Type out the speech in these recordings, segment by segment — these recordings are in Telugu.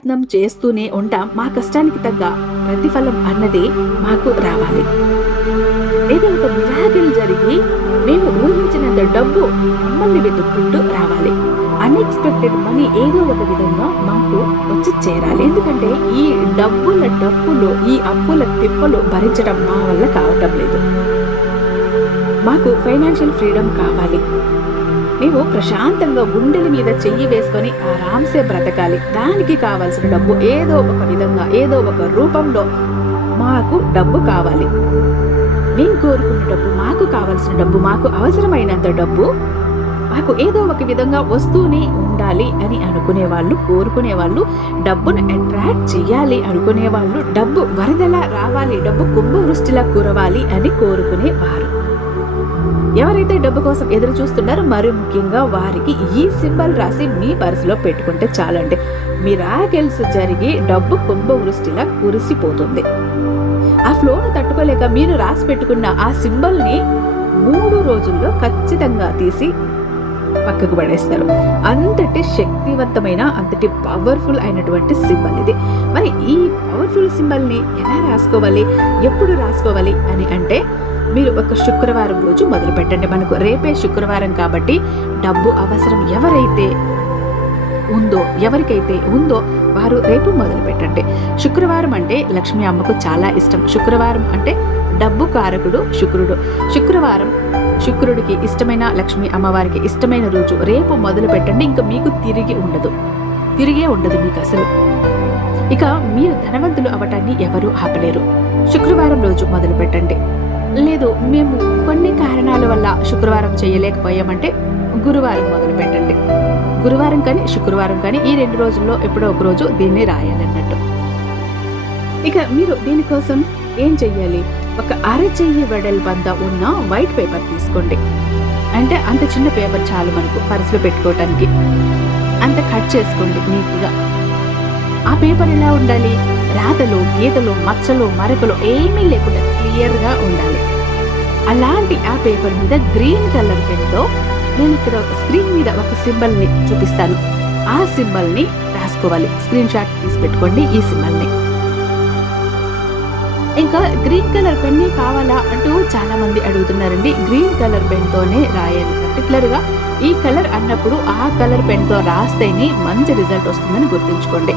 ప్రయత్నం చేస్తూనే ఉంటాం. మా కష్టానికి తగ్గ ప్రతిఫలం అన్నదే మాకు రావాలి. ఏదో ఒక మిరాకిల్ జరిగి మేము ఊహించినంత డబ్బు మమ్మల్ని వెతుక్కుంటూ రావాలి. అన్ఎక్స్పెక్టెడ్ మనీ ఏదో ఒక విధంగా మాకు వచ్చి చేరాలి. ఎందుకంటే ఈ డబ్బుల డబ్బులు ఈ అప్పుల తిప్పలు భరించడం మా వల్ల కావటం లేదు. మాకు ఫైనాన్షియల్ ఫ్రీడమ్ కావాలి. మేము ప్రశాంతంగా గుండెల మీద చెయ్యి వేసుకొని ఆరాంసే బ్రతకాలి. దానికి కావాల్సిన డబ్బు ఏదో ఒక విధంగా ఏదో ఒక రూపంలో మాకు డబ్బు కావాలి. మేము కోరుకున్న డబ్బు మాకు కావాల్సిన డబ్బు మాకు అవసరమైనంత డబ్బు మాకు ఏదో ఒక విధంగా వస్తూనే ఉండాలి అని అనుకునే వాళ్ళు కోరుకునే వాళ్ళు డబ్బును అట్రాక్ట్ చేయాలి అనుకునే వాళ్ళు డబ్బు వరదలా రావాలి డబ్బు కుంభవృష్టిలా కురవాలి అని కోరుకునేవారు. ఎవరైతే డబ్బు కోసం ఎదురు చూస్తున్నారో మరి ముఖ్యంగా వారికి ఈ సింబల్ రాసి మీ పర్సులో పెట్టుకుంటే చాలండి. మిరాకిల్స్ జరిగి డబ్బు కుంభవృష్టిలా కురిసిపోతుంది. ఆ ఫ్లోను తట్టుకోలేక మీరు రాసి పెట్టుకున్న ఆ సింబల్ని మూడు రోజుల్లో ఖచ్చితంగా తీసి పక్కకు పడేస్తారు. అంతటి శక్తివంతమైన అంతటి పవర్ఫుల్ అయినటువంటి సింబల్ ఇది. మరి ఈ పవర్ఫుల్ సింబల్ని ఎలా రాసుకోవాలి ఎప్పుడు రాసుకోవాలి అని అంటే మీరు ఒక శుక్రవారం రోజు మొదలు పెట్టండి మనకు రేపే శుక్రవారం కాబట్టి డబ్బు అవసరం ఎవరైతే ఉందో ఎవరికైతే ఉందో వారు రేపు మొదలు పెట్టండి శుక్రవారం అంటే లక్ష్మీ అమ్మకు చాలా ఇష్టం. శుక్రవారం అంటే డబ్బు కారకుడు శుక్రుడు. శుక్రవారం శుక్రుడికి ఇష్టమైన లక్ష్మీ అమ్మవారికి ఇష్టమైన రోజు. రేపు మొదలు పెట్టండి ఇంకా మీకు తిరిగి ఉండదు. తిరిగే ఉండదు మీకు అసలు ఇక మీరు ధనవంతులు అవటాన్ని ఎవరూ ఆపలేరు. శుక్రవారం రోజు మొదలు పెట్టండి లేదు మేము కొన్ని కారణాల వల్ల శుక్రవారం చేయలేకపోయామంటే గురువారం మొదలు పెట్టండి గురువారం కానీ శుక్రవారం కానీ ఈ రెండు రోజుల్లో ఎప్పుడో ఒక రోజు దీన్ని రాయాలన్నట్టు. ఇక మీరు దీనికోసం ఏం చెయ్యాలి? ఒక అరచెయ్యి వెడల్పంత ఉన్న వైట్ పేపర్ తీసుకోండి. అంటే అంత చిన్న పేపర్ చాలు మనకు పర్సులో పెట్టుకోవటానికి అంత కట్ చేసుకోండి నీట్గా. ఆ పేపర్ ఎలా ఉండాలి? రాతలు గీతలు మచ్చలు మరకలు ఏమీ లేకుండా క్లియర్గా ఉండాలి. అలాంటి ఆ పేపర్ మీద గ్రీన్ కలర్ పెన్తో నేను ఇక్కడ ఒక స్క్రీన్ మీద ఒక సింబల్ని చూపిస్తాను. ఆ సింబల్ని రాసుకోవాలి. స్క్రీన్ షాట్ తీసి పెట్టుకోండి ఈ సింబల్ని. ఇంకా గ్రీన్ కలర్ పెన్ని కావాలా అంటూ చాలా మంది అడుగుతున్నారండి. గ్రీన్ కలర్ పెన్తోనే రాయాలి. పర్టికులర్గా ఈ కలర్ అన్నప్పుడు ఆ కలర్ పెన్తో రాస్తేనే మంచి రిజల్ట్ వస్తుందని గుర్తుంచుకోండి.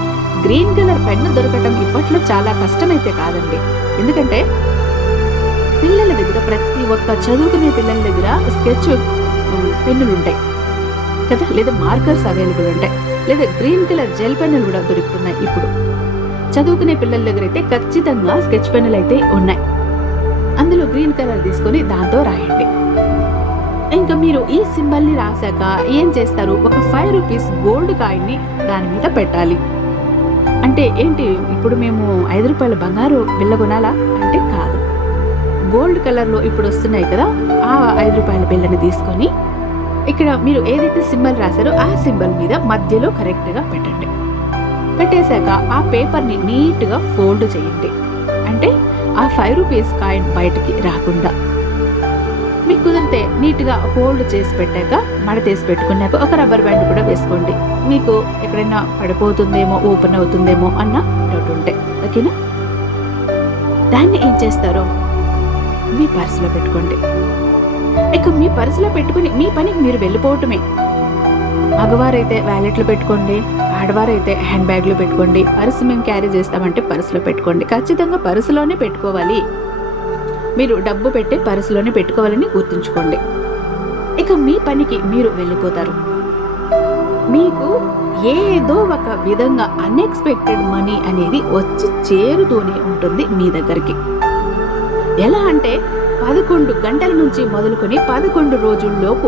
గ్రీన్ కలర్ పెన్ను దొరకటం ఇప్పట్లో చాలా కష్టమైతే కాదండి. ఎందుకంటే పిల్లల దగ్గర ప్రతి ఒక్క చదువుకునే పిల్లల దగ్గర స్కెచ్ పెన్నులు ఉంటాయి కదా? లేదా మార్కర్స్ అవైలబుల్ ఉంటాయి లేదా గ్రీన్ కలర్ జెల్ పెన్నులు కూడా దొరుకుతున్నాయి ఇప్పుడు. చదువుకునే పిల్లల దగ్గర అయితే ఖచ్చితంగా స్కెచ్ పెన్నులు అయితే ఉన్నాయి. అందులో గ్రీన్ కలర్ తీసుకొని దాంతో రాయండి. ఇంకా మీరు ఈ సింబల్ని రాశాక ఏం చేస్తారు? ఒక ఫైవ్ రూపీస్ గోల్డ్ కాయిన్ని దాని మీద పెట్టాలి. అంటే ఏంటి? ఇప్పుడు మేము ఐదు రూపాయల బంగారు బిల్ల కొనాలా? అంటే గోల్డ్ కలర్లో ఇప్పుడు వస్తున్నాయి కదా ఆ ఐదు రూపాయల బిల్లని తీసుకొని ఇక్కడ మీరు ఏదైతే సింబల్ రాశారో ఆ సింబల్ మీద మధ్యలో కరెక్ట్గా పెట్టండి. పెట్టేశాక ఆ పేపర్ని నీట్గా ఫోల్డ్ చేయండి. అంటే ఆ ఫైవ్ రూపీస్ కాయిన్ బయటికి రాకుండా. మీకు కుదిరితే నీట్గా ఫోల్డ్ చేసి పెట్టాక మడతేసి పెట్టుకున్నాక ఒక రబ్బర్ బ్యాండ్ కూడా వేసుకోండి. మీకు ఎక్కడైనా పడిపోతుందేమో ఓపెన్ అవుతుందేమో అన్న డౌట్ ఉంటే. ఓకేనా? దాన్ని ఏం చేస్తారో? మీ పర్సులో పెట్టుకోండి. ఇక మీ పర్సులో పెట్టుకుని మీ పనికి మీరు వెళ్ళిపోవటమే. మగవారైతే వ్యాలెట్లు పెట్టుకోండి ఆడవారైతే హ్యాండ్ బ్యాగ్లో పెట్టుకోండి పర్సు మేము క్యారీ చేస్తామంటే పర్సులో పెట్టుకోండి. ఖచ్చితంగా పర్సులోనే పెట్టుకోవాలి. మీరు డబ్బు పెట్టి పర్సులోనే పెట్టుకోవాలని గుర్తుంచుకోండి. ఇక మీ పనికి మీరు వెళ్ళిపోతారు. మీకు ఏదో ఒక విధంగా అన్ఎక్స్పెక్టెడ్ మనీ అనేది వచ్చి చేరుతూనే ఉంటుంది మీ దగ్గరికి. ఎలా అంటే పదకొండు గంటల నుంచి మొదలుకొని పదకొండు రోజుల్లోపు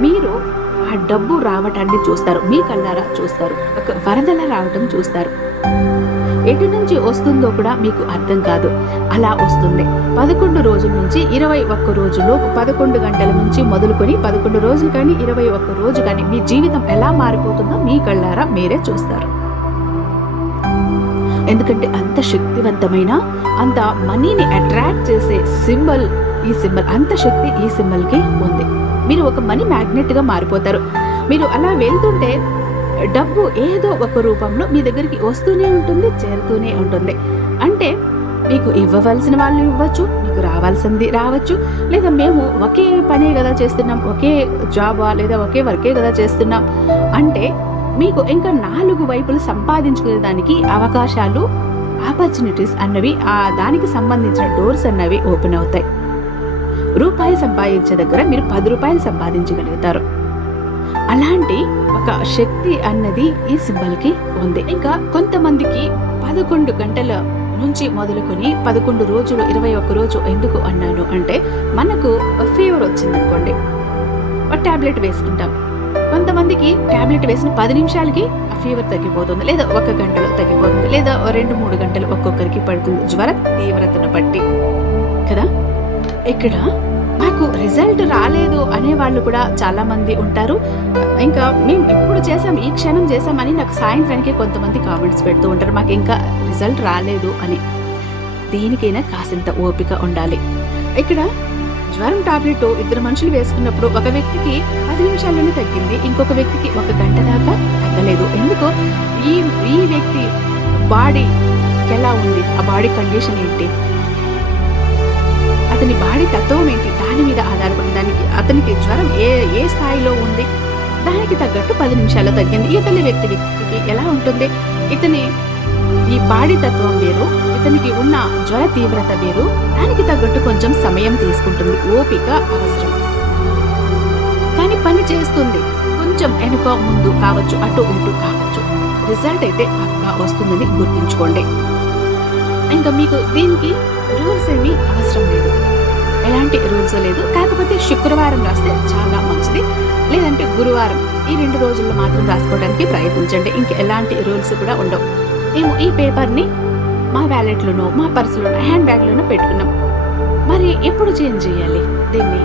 మీరు ఆ డబ్బు రావటాన్ని చూస్తారు. మీ కళ్ళారా చూస్తారు. వరదల రావటం చూస్తారు. ఎటు నుంచి వస్తుందో కూడా మీకు అర్థం కాదు. అలా వస్తుంది. పదకొండు రోజుల నుంచి ఇరవై ఒక్క రోజులు పదకొండు గంటల నుంచి మొదలుకొని పదకొండు రోజులు కానీ ఇరవై ఒక్క రోజు కానీ మీ జీవితం ఎలా మారిపోతుందో మీ కళ్ళారా మీరే చూస్తారు. ఎందుకంటే అంత శక్తివంతమైన అంత మనీని అట్రాక్ట్ చేసే సింబల్ ఈ సింబల్ అంత శక్తి ఈ సింబల్కి ఉంది. మీరు ఒక మనీ మ్యాగ్నెట్గా మారిపోతారు. మీరు అలా వెళ్తుంటే డబ్బు ఏదో ఒక రూపంలో మీ దగ్గరికి వస్తూనే ఉంటుంది చేరుతూనే ఉంటుంది. అంటే మీకు ఇవ్వవలసిన వాళ్ళు ఇవ్వచ్చు మీకు రావాల్సింది రావచ్చు లేదా మేము ఒకే పనే కదా చేస్తున్నాం ఒకే జాబా లేదా ఒకే వర్కే కదా చేస్తున్నాం. అంటే మీకు ఇంకా నాలుగు వైపులు సంపాదించుకునే దానికి అవకాశాలు ఆపర్చునిటీస్ అన్నవి ఆ దానికి సంబంధించిన డోర్స్ అన్నవి ఓపెన్ అవుతాయి. రూపాయి సంపాదించే దగ్గర మీరు పది రూపాయలు సంపాదించగలుగుతారు. అలాంటి ఒక శక్తి అన్నది ఈ సింబల్కి ఉంది. ఇంకా కొంతమందికి పదకొండు గంటల నుంచి మొదలుకొని పదకొండు రోజులు ఇరవై ఒక్క రోజు ఎందుకు అన్నాను అంటే మనకు ఫీవర్ వచ్చిందనుకోండి. ఒక ట్యాబ్లెట్ వేసుకుంటాం. కొంతమందికి టాబ్లెట్ వేసిన పది నిమిషాలకి ఆ ఫీవర్ తగ్గిపోతుంది. లేదా ఒక గంటలో తగ్గిపోతుంది. లేదా రెండు మూడు గంటలు ఒక్కొక్కరికి పడుతుంది. జ్వర తీవ్రతను బట్టి. కదా? ఇక్కడ మాకు రిజల్ట్ రాలేదు అనే వాళ్ళు కూడా చాలా మంది ఉంటారు. ఇంకా మేము ఇప్పుడు చేసాం ఈ క్షణం చేసామని నాకు సాయంత్రానికి కొంతమంది కామెంట్స్ పెడుతూ ఉంటారు. మాకు ఇంకా రిజల్ట్ రాలేదు అని. దీనికైనా కాసింత ఓపిక ఉండాలి. ఇక్కడ జ్వరం టాబ్లెట్ ఇద్దరు మనుషులు వేసుకున్నప్పుడు ఒక వ్యక్తికి పది నిమిషాల్లోనే తగ్గింది. ఇంకొక వ్యక్తికి ఒక గంట దాకా తగ్గలేదు. ఎందుకో? ఈ ఈ వ్యక్తి బాడీ ఎలా ఉంది? ఆ బాడీ కండిషన్ ఏంటి? అతని బాడీ తత్వం ఏంటి? దాని మీద ఆధారపడి దానికి అతనికి జ్వరం ఏ ఏ స్థాయిలో ఉంది? దానికి తగ్గట్టు పది నిమిషాల్లో తగ్గింది. ఇతని వ్యక్తి వ్యక్తికి ఎలా ఉంటుంది? ఇతని ఈ బాడీ తత్వం వేరు. ఇతనికి ఉన్న జ్వర తీవ్రత వేరు. దానికి తగ్గట్టు కొంచెం సమయం తీసుకుంటుంది. ఓపిక అవసరం. కానీ పని చేస్తుంది. కొంచెం వెనుక ముందు కావచ్చు అటు ఇటు కావచ్చు. రిజల్ట్ అయితే పక్కా వస్తుందని గుర్తుంచుకోండి. ఇంకా మీకు దీనికి రూల్స్ ఏమీ అవసరం లేదు. ఎలాంటి రూల్స్ లేదు. కాకపోతే శుక్రవారం రాస్తే చాలా మంచిది. లేదంటే గురువారం ఈ రెండు రోజుల్లో మాత్రం రాసుకోవడానికి ప్రయత్నించండి. ఇంక ఎలాంటి రూల్స్ కూడా ఉండవు. మేము ఈ పేపర్ని మా వ్యాలెట్లోనో మా పర్సులోనో హ్యాండ్ బ్యాగ్లోనో పెట్టుకున్నాం. మరి ఎప్పుడు చేంజ్ చేయాలి దీన్ని?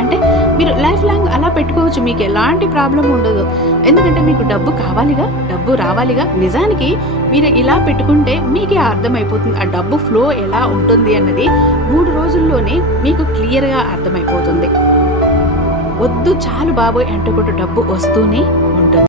అంటే మీరు లైఫ్ లాంగ్ అలా పెట్టుకోవచ్చు మీకు ఎలాంటి ప్రాబ్లం ఉండదు. ఎందుకంటే మీకు డబ్బు కావాలిగా డబ్బు రావాలిగా. నిజానికి మీరు ఇలా పెట్టుకుంటే మీకే అర్థమైపోతుంది ఆ డబ్బు ఫ్లో ఎలా ఉంటుంది అన్నది మూడు రోజుల్లోనే మీకు క్లియర్గా అర్థమైపోతుంది. వద్దు చాలు బాబోయ్ అంటూ కూడా డబ్బు వస్తూనే ఉంటుంది.